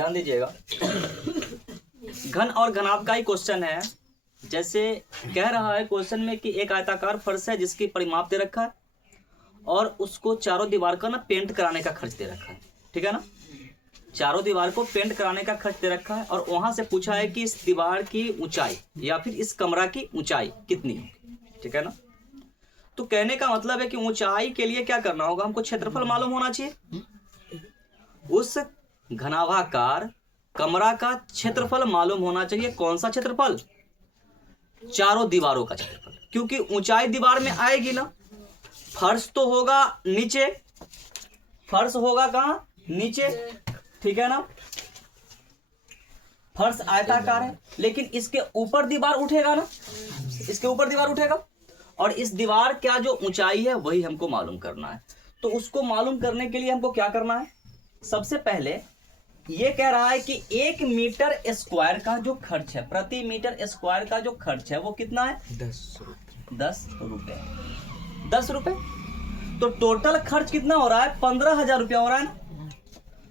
ध्यान दीजिएगा, घन और घनाभ का ही क्वेश्चन है। जैसे कह रहा है क्वेश्चन में कि एक आयताकार फर्श है जिसकी परिमाप दे रखा है और उसको चारों दीवार का ना पेंट कराने का खर्च दे रखा है, ठीक है ना। चारों दीवार को पेंट कराने का खर्च दे रखा है और वहां से पूछा है कि इस दीवार की ऊंचाई या फिर इस कमरा की ऊंचाई कितनी होगी, ठीक है ना। तो कहने का मतलब है कि ऊंचाई के लिए क्या करना होगा, हमको क्षेत्रफल मालूम होना चाहिए। उस घनाभाकार कमरा का क्षेत्रफल मालूम होना चाहिए। कौन सा क्षेत्रफल? चारों दीवारों का क्षेत्रफल, क्योंकि ऊंचाई दीवार में आएगी ना। फर्श तो होगा नीचे, फर्श होगा कहां? नीचे, ठीक है ना। फर्श आयताकार है लेकिन इसके ऊपर दीवार उठेगा ना, इसके ऊपर दीवार उठेगा और इस दीवार का जो ऊंचाई है वही हमको मालूम करना है। तो उसको मालूम करने के लिए हमको क्या करना है, सबसे पहले ये कह रहा है कि 1 मीटर स्क्वायर का जो खर्च है, प्रति मीटर स्क्वायर का जो खर्च है वो कितना है? 10 रुपए। 10 रुपए। तो टोटल खर्च कितना हो रहा है? 15,000 रुपया हो रहा है ना।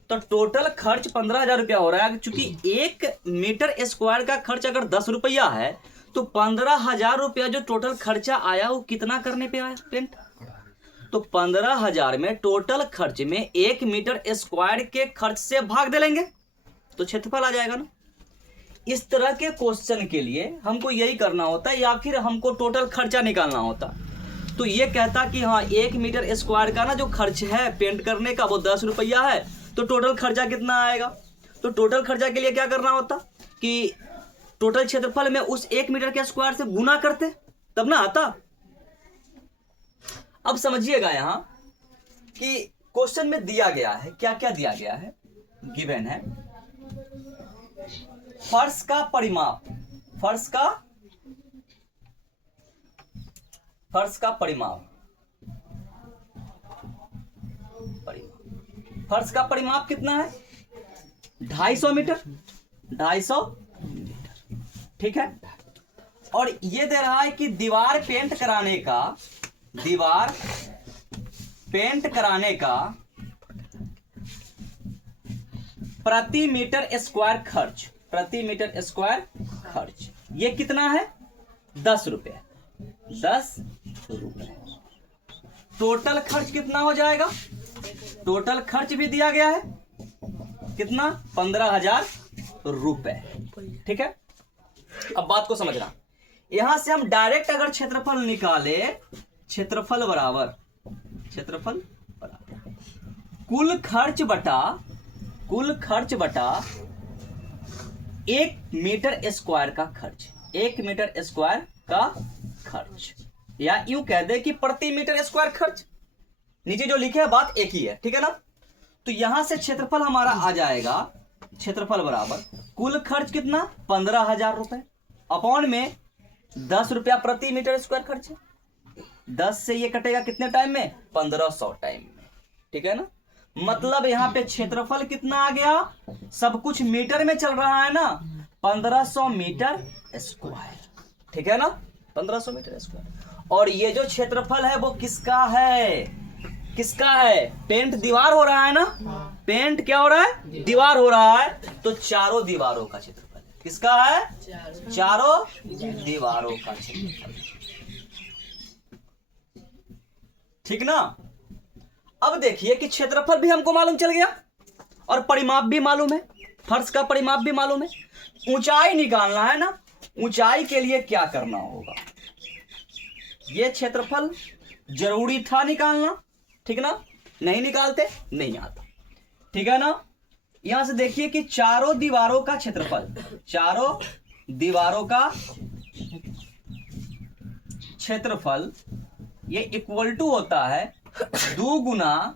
तो टोटल खर्च 15,000 रुपया हो रहा है। चूंकि 1 मीटर स्क्वायर का खर्च अगर 10 रुपया है तो 15,000 रुपया जो टोटल खर्चा आया वो कितना करने पे आया पेंट? तो 15,000 में टोटल खर्च में 1 मीटर स्क्वायर के खर्च से भाग दे लेंगे तो क्षेत्रफल आ जाएगा ना। इस तरह के क्वेश्चन के लिए हमको यही करना होता है या फिर हमको टोटल खर्चा निकालना होता। तो ये कहता कि हाँ 1 मीटर स्क्वायर का ना जो खर्च है पेंट करने का वो 10 रुपया है, तो टोटल खर्चा कितना आएगा? तो टोटल खर्चा के लिए क्या करना होता कि टोटल क्षेत्रफल में उस 1 मीटर के स्क्वायर से गुना करते तब ना आता। अब समझिएगा यहां कि क्वेश्चन में दिया गया है, क्या क्या दिया गया है। गिवन है फर्श का परिमाप, फर्श का परिमाप, फर्श का परिमाप कितना है? 250 मीटर, 250 मीटर, ठीक है। और ये दे रहा है कि दीवार पेंट कराने का प्रति मीटर स्क्वायर खर्च ये कितना है? 10 रुपये। 10 रुपये। टोटल खर्च कितना हो जाएगा? टोटल खर्च भी दिया गया है कितना? 15,000 रुपए, ठीक है। अब बात को समझना, यहां से हम डायरेक्ट अगर क्षेत्रफल निकाले, क्षेत्रफल बराबर कुल खर्च बटा 1 मीटर स्क्वायर का खर्च, 1 मीटर स्क्वायर का खर्च, या यूं कह दे कि प्रति मीटर स्क्वायर खर्च। नीचे जो लिखे है बात एक ही है, ठीक है ना। तो यहां से क्षेत्रफल हमारा आ जाएगा, क्षेत्रफल बराबर कुल खर्च कितना? 15,000 रुपए अपॉन में 10 रुपया प्रति मीटर स्क्वायर खर्च है। 10 से ये कटेगा कितने टाइम में? 1500 टाइम में, ठीक है ना। मतलब यहाँ पे क्षेत्रफल कितना आ गया? सब कुछ मीटर में चल रहा है ना, 1500 मीटर स्क्वायर, ठीक है ना, 1500 मीटर स्क्वायर। और ये जो क्षेत्रफल है वो किसका है? पेंट दीवार हो रहा है ना, पेंट क्या हो रहा है? दीवार हो रहा है। तो चारों दीवारों का क्षेत्रफल किसका है? चारों दीवारों का क्षेत्रफल, ठीक ना। अब देखिए कि क्षेत्रफल भी हमको मालूम चल गया और परिमाप भी मालूम है, फर्श का परिमाप भी मालूम है। ऊंचाई निकालना है ना, ऊंचाई के लिए क्या करना होगा? ये क्षेत्रफल जरूरी था निकालना, ठीक ना। नहीं निकालते नहीं आता, ठीक है ना। यहां से देखिए कि चारों दीवारों का क्षेत्रफल, चारों दीवारों का क्षेत्रफल ये इक्वल टू होता है 2 गुना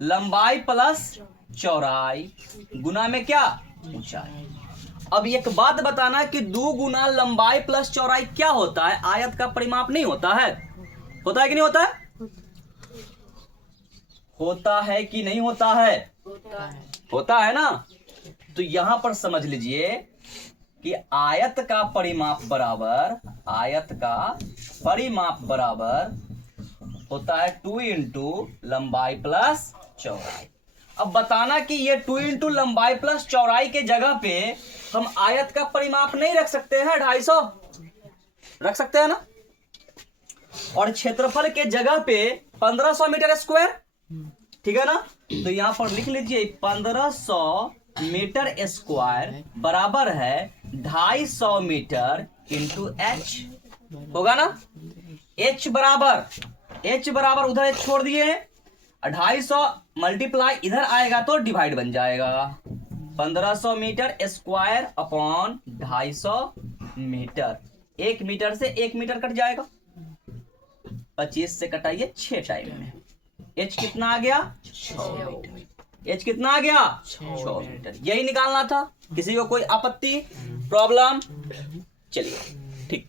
लंबाई प्लस चौड़ाई गुना में क्या? ऊंचाई। अब एक बात बताना कि 2 गुना लंबाई प्लस चौड़ाई क्या होता है? आयत का परिमाप नहीं होता है? होता है कि नहीं होता है? होता है कि नहीं होता है? होता है ना। तो यहां पर समझ लीजिए कि आयत का परिमाप बराबर होता है 2 इंटू लंबाई प्लस चौड़ाई। अब बताना कि ये 2 इंटू लंबाई प्लस चौड़ाई के जगह पे हम आयत का परिमाप नहीं रख सकते हैं, 250 रख सकते हैं ना, और क्षेत्रफल के जगह पे 1500 मीटर स्क्वायर, ठीक है ना। तो यहां पर लिख लीजिए 1500 मीटर स्क्वायर बराबर है 250 मीटर इंटू एच, होगा ना। एच बराबर उधर एच छोड़ दिए, 250 मल्टीप्लाई इधर आएगा तो डिवाइड बन जाएगा, 1500 metre square upon 250 metre. 1 metre से 1 मीटर कट जाएगा, 25 से कटाइए 6 टाइम में। एच कितना आ गया? 6 मीटर। एच कितना आ गया? 6 मीटर। यही निकालना था। किसी को कोई आपत्ति, प्रॉब्लम? चलिए ठीक।